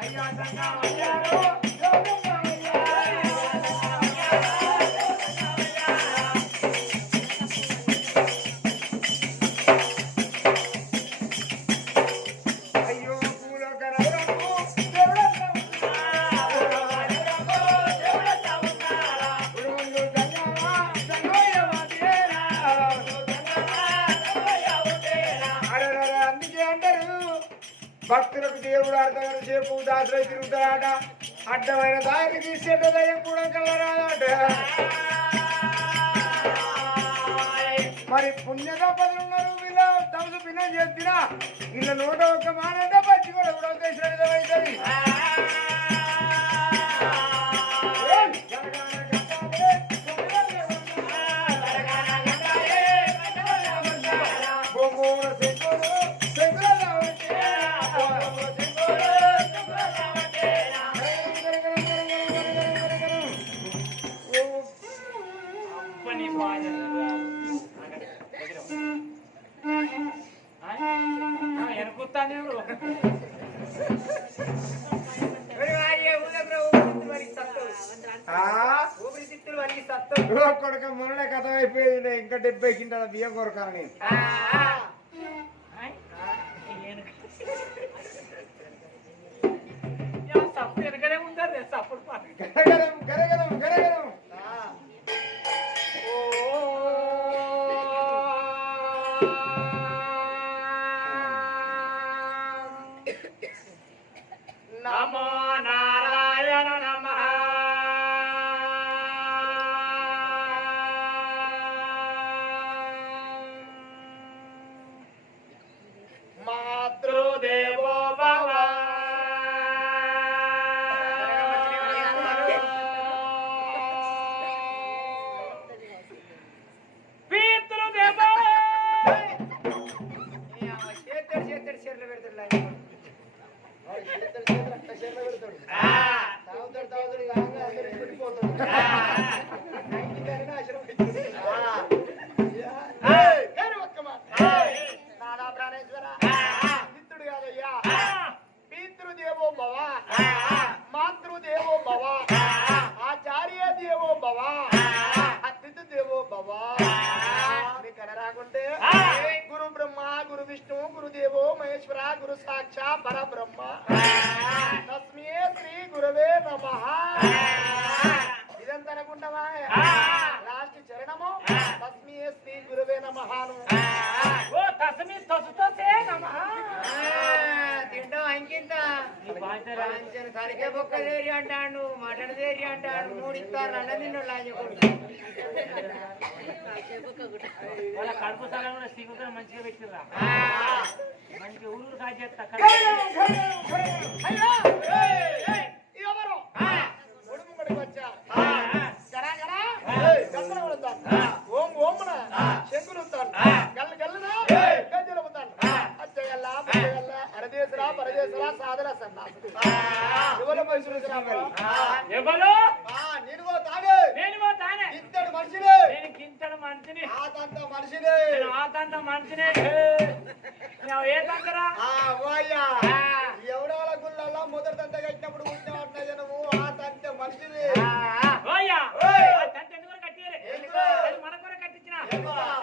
అయ్యా సంగం అయ్యారు అట్లా తిరుగుతాడట అడ్డమైన దారి తీసేట దయ్యం కూడా కలరాదట మరి పుణ్య దంపతులు ఉన్నారు వీళ్ళ తమసు పిన్నం చేస్తున్నా వీళ్ళ నూట ఒక్క మానంటే పచ్చి కూడా కూడా కొడుక మొన్న కథ అయిపోయింది. ఇంకా డెబ్బై కింటాల బియ్యం కొరకాలని. గరగరం గరగరం గరగరం. కాకుంటే గురు బ్రహ్మ గురు విష్ణు గురుదేవో మహేశ్వర గురు సాక్షా పరబ్రహ్మ. తస్మే శ్రీ గురవే నమ. నేను కలిగే బొక్కలు తేరి అంటాడు మటన్ తేరి అంటాడు మూడు ఇస్తారు అన్న నిన్ను వాళ్ళ కడుపు స్థలం కూడా మంచిగా పెట్టిర్రా? మంచిగా ఊరు కాజేస్తా 来吧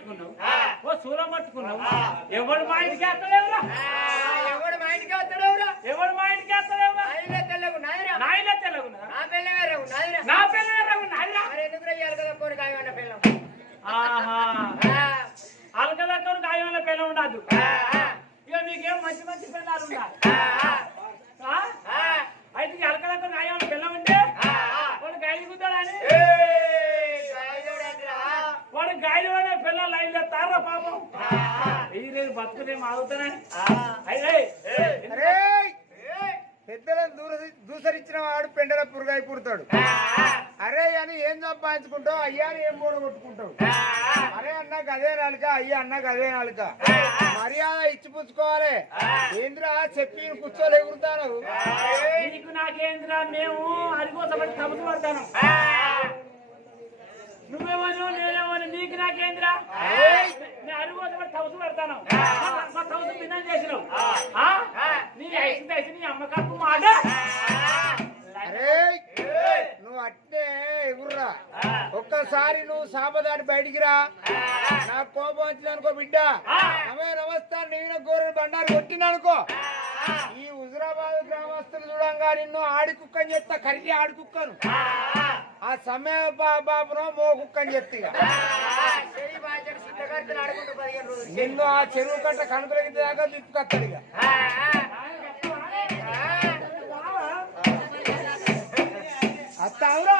పట్టుకున్నావు? ఓ సూలం పట్టుకున్నావు? ఎవడు మా ఇంటికి వేస్తలేవురా ఎవడు మా ఇంటికి వస్తాడెవరా ఎవడు మా ఇంటికి వేస్తలేవురా నాయన తెల్లగు నాయన. నాయన తెల్లగున్నదా నా పిల్ల వేరే నాయన. నా పిల్ల నాయన? మరి ఎందుకు రయ్యాలి కదా కోరి కాయమన్న పిల్లం ఆహా. అలకదక్కరు గాయమైన పిల్ల ఉండదు. ఇక మీకేం మంచి మంచి పిల్లలు ఉండాలి? అయితే అలకదక్కరు గాయమైన పిల్ల ఉంటే తారా పాపం? ఈ నేను బతుకునేం ఆగుతానని పెద్దలను దూర దూసరిచ్చిన వాడు పెండల పురుగాయి పుడతాడు. అరే అని ఏం సంపాదించుకుంటావు? అయ్యా అని ఏం మూడ కొట్టుకుంటావు అరే అన్నకు అదే నాలుక అయ్యా అన్నకు అదే నాలుక. మర్యాద ఇచ్చి పుచ్చుకోవాలి ఏంద్రా చెప్పి కూర్చోలే ఎగురుతాను నీకు నాకేంద్రా మేము అరికోసపడి తమసు పడతాను. నువ్వేమో నేనేమో నీకు నాకేంద్రా నేను అరికోసపడి తమసు పడతాను మా భిన్నం చేసినావు? నీ ఐసు తెసి నీ అమ్మకాకు మాట. నువ్వు అట్నే ఎగుర్రా. ఒక్కసారి నువ్వు సాపదాటి బయటికి రా. నాకు కోపం వచ్చింది అనుకో బిడ్డ. నమే నమస్తే నేను గోరెడు బండారు కొట్టిననుకో ఈ హుజరాబాద్ గ్రామస్తులు చూడంగా నిన్ను ఆడి కుక్కని చెప్తా కరిగి ఆడి కుక్కను. ఆ సమయ బాబునో మో కుక్కని చెప్తా. నిన్ను ఆ చెరువు కట్ట కనుకలకి దాకా తిప్పుకొస్తాడు ఇక. అత్తావురా. ఏమోనో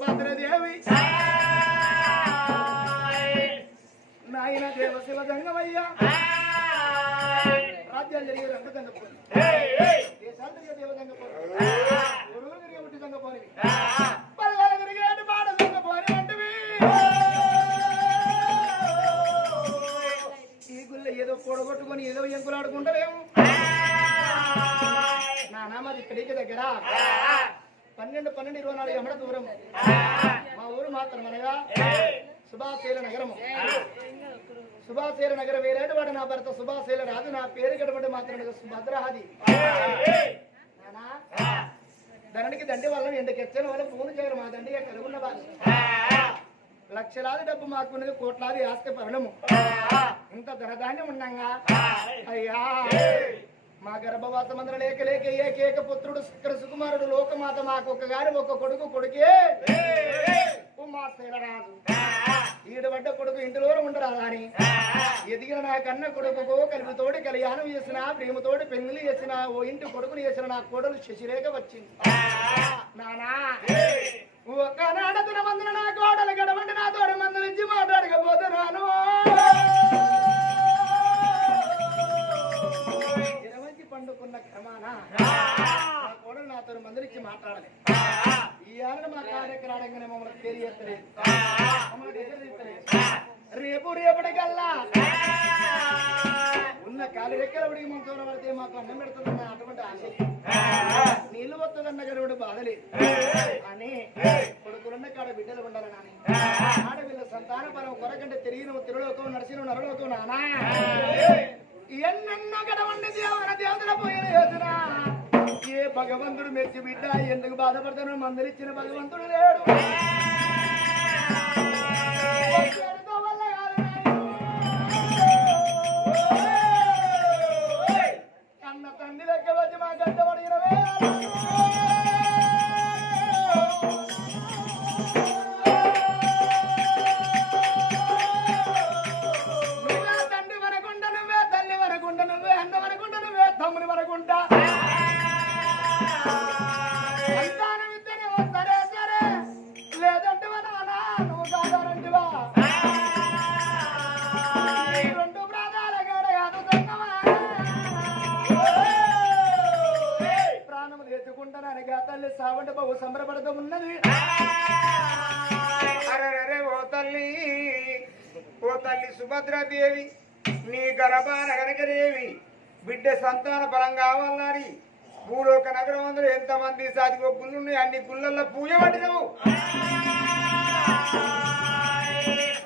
బాల సుభద్రదేవి నాయన దేవ శివ గంగమయ్య రాజ్యాలు జరిగే రంగు గంగపోని దేశాలు తిరిగే దేవ గంగపోని గురువులు తిరిగే ఉట్టి గంగపోని పల్లెలు తిరిగేటి పాడ గంగపోని వంటివి ఈ గుళ్ళ ఏదో కూడగొట్టుకొని ఏదో ఎంకులాడుకుంటారేమో నా నామాది ఇక్కడికి దగ్గర పన్నెండు పన్నెండు ఇరవై నాలుగు ఎమడ దూరం. మా ఊరు మాత్రం అనగా సుభాశీల నగరము. సుభాశీల నగరం వేరేటి వాడు నా భర్త సుభాశీల రాదు నా పేరు గడబడి మాత్రం సుభద్రహాది. నానా ధరణికి దండి వల్ల ఎండకెచ్చిన వల్ల పూలు చేయరు మా దండిగా కలుగున్న వాళ్ళు లక్షలాది డబ్బు మాకున్నది కోట్లాది ఆస్తి పరణము ఇంత ధనధాన్యం ఉండంగా. అయ్యా. మా గర్భవాత మందర లేక లేక ఏకేక పుత్రుడు శుక్ర సుకుమారుడు లోకమాత మాకు ఒక గారి ఒక కొడుకు కొడుకే. కుమార్తెలరాజు ఈడబడ్డ కొడుకు ఇంటిలో ఉండరా అని ఎదిగిన నా కన్న కొడుకు కలిపితోటి కళ్యాణం చేసిన ప్రేమతోటి పెళ్ళి చేసిన ఓ ఇంటి కొడుకుని చేసిన నా కోడలు శశిరేఖ వచ్చింది. నానా ఒకనాడ మందున నా కోడలు గడవండి నా తోడి మందులు పడితే మాకు అన్నం పెడుతుందన్న అటువంటి ఆశ నీళ్ళు వస్తుందన్న గడువుడు బాధలేదు అని కొడుకులున్న కాడ బిడ్డలు ఉండాలి నాని. ఆడపిల్ల సంతాన పరం కొరకంటే తిరిగిన తిరులోకం నడిచిన నరలోకం నానా. ఎన్నెన్నో గడవండి దేవన దేవతల పోయిన యోజన. ఏ భగవంతుడు మెచ్చి బిడ్డ ఎందుకు బాధపడతాను మందరిచ్చిన భగవంతుడు లేడు. తల్లి సావంట బహు సంబరపడుతూ ఉన్నది. అరెరెరె ఓ తల్లి ఓ తల్లి సుభద్రాదేవి నీ గర్భాన కనకదేవి బిడ్డ సంతాన బలం కావాలని భూలోక నగరం అందరూ ఎంతమంది సాధికో గుళ్ళున్నాయి అన్ని గుళ్ళల్లో పూజ పట్టినవు.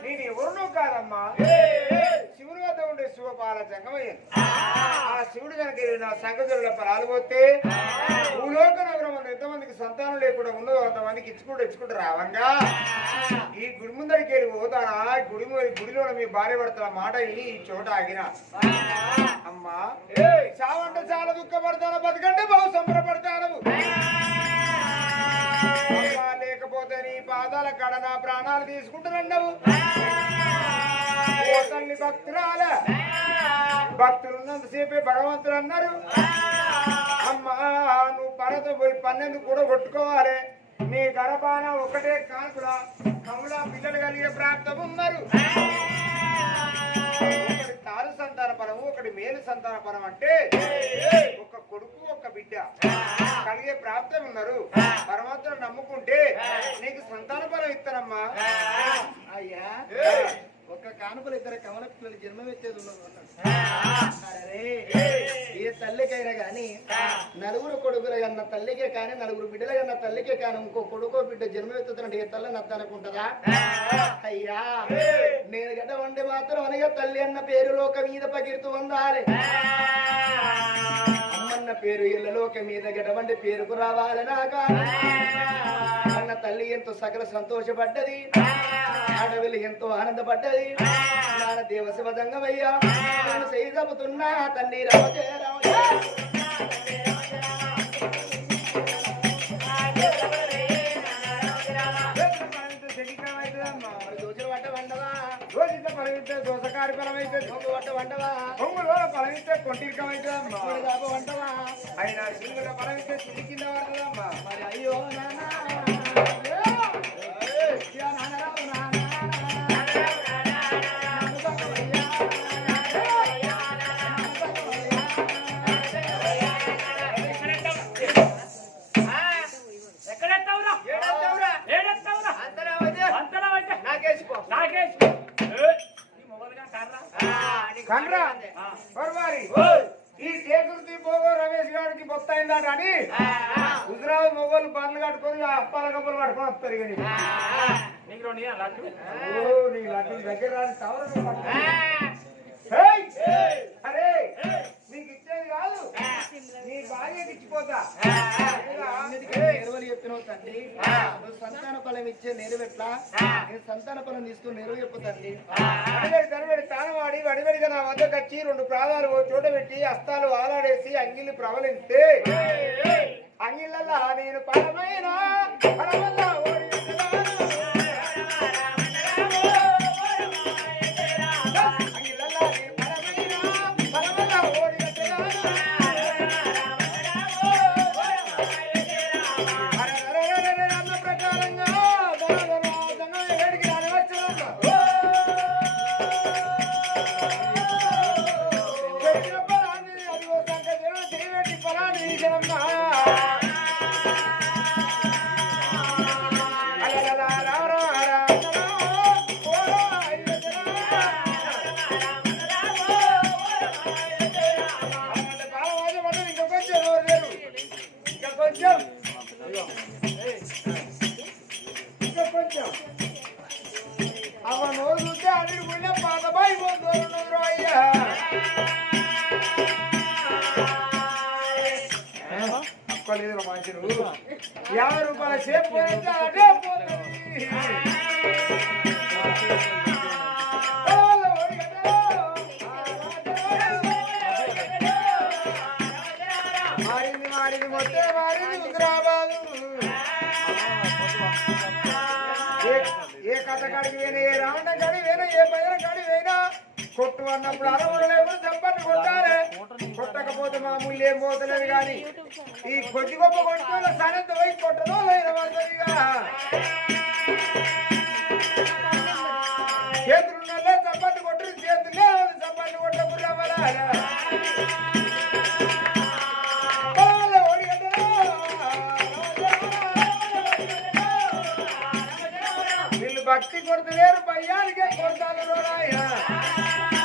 నేను ఎవరునూ కాదమ్మా. ఉండే శివపాల జంగమయ్య ఆ శివుడు కనుక నా సంగతుల పరాలు పోతే భూలోక నగరం ఎంతమందికి సంతానం లేకుండా ఉన్నదో అంతమందికి ఇచ్చుకుంటూ ఇచ్చుకుంటూ రావంగా? ఈ గుడి ముందరికి వెళ్ళి పోతానా? గుడి గుడిలో మీ భార్య భర్తల మాట విని ఈ చోట ఆగిన? అమ్మా చావంటే చాలా దుఃఖపడతాను బతకంటే బహు సంబరపడతాను. లేకపోతే నీ పాదాల కడ నా ప్రాణాలు తీసుకుంటున్నావు తల్లి భక్తురాల. భక్తులు ఉన్నంతసేపే భగవంతుడు అన్నారు. అమ్మా నువ్వు పరత పోయి పన్నెండు కూడా కొట్టుకోవాలి. నీ గర్భాన ఒకటే కాకుల కమలా పిల్లలు కలిగే ప్రాప్తం ఉన్నారు. ఒకటి తారు సంతాన పరము ఒకటి మేలు సంతాన పరం అంటే ఒక కొడుకు ఒక బిడ్డ కలిగే ప్రాప్తం ఉన్నారు. పరమాత్మను నమ్ముకుంటే నీకు సంతాన పరం ఇస్తానమ్మా. అయ్యా. ఒక్క కానుకలు ఇద్దరు కమల పిల్లలు జన్మమెత్తేది ఉన్నది ఏ తల్లికైనా గాని నలుగురు కొడుకులు కన్న తల్లికే కానీ నలుగురు బిడ్డలు కన్న తల్లికే కానీ ఇంకో కొడుకో బిడ్డ జన్మమెత్తుతున్నట్టు ఏ తల్లి నద్దనుకుంటదా అయ్యా నేను గడ్డ వండి మాత్రం అనగా తల్లి అన్న పేరు లోక మీద పగిడుతూ ఉండాలి. అమ్మన్న పేరు ఇళ్ళ లోక మీద గడవండి పేరుకు రావాలి నాగా అన్న తల్లి ఎంతో సకల సంతోషపడ్డది. ఆడవిల్లి ఎంతో ఆనందపడ్డది. నాన్న దేవ శివదంగమయ్యా నేను చేయదబుతున్నా తండ్రి రామజయ రామజయ దోసకారి ఫలం అయితే దొంగ పట్ట వండవా? కొంగులో మరి దాప వండవా? అయినా సింగుల ఫలం ఇస్తే తిరిగి కింద పడుతుందమ్మా మరి అయ్యో నాన్న వస్తారు ఇక నీకు. నీకు రెండు ఇయ్యాలా లడ్డు? ఓ, నీ లడ్డు దగ్గర రాని! అరే నీకు ఇచ్చే ఇచ్చేది కాదు. నీ భార్యకి ఇచ్చిపోతా. నెరవలు చెప్పినావు తండ్రి. నువ్వు సంతాన ఫలం ఇచ్చే నెరవేట్లా నేను సంతాన ఫలం తీసుకుని నెరవు చెప్పు తండ్రి. వడివడి తనబడి తానవాడి వడివడిగా నా వద్దకు వచ్చి రెండు ప్రాణాలు పెట్టి హస్తాలు ఆలాడేసి అంగిల్ని ప్రవలిస్తే అంగిళ్ళల్లా నేను పరమైన పరమల్ల ఏ- కథ కాడికి ఏ రావణ కాడి పోయినా ఏ భజన కాడి పోయినా కొట్టు అన్నప్పుడు అరవలు లేవు చప్పట్లు కొట్టారే? కొట్టకపోతే మామూలు ఏం పోతలేదు కానీ ఈ కొద్ది గొప్ప కొట్టుకోవాలి సనంత పోయి కొట్టదో లేదు పడుతుందిగా भक्ति को यार।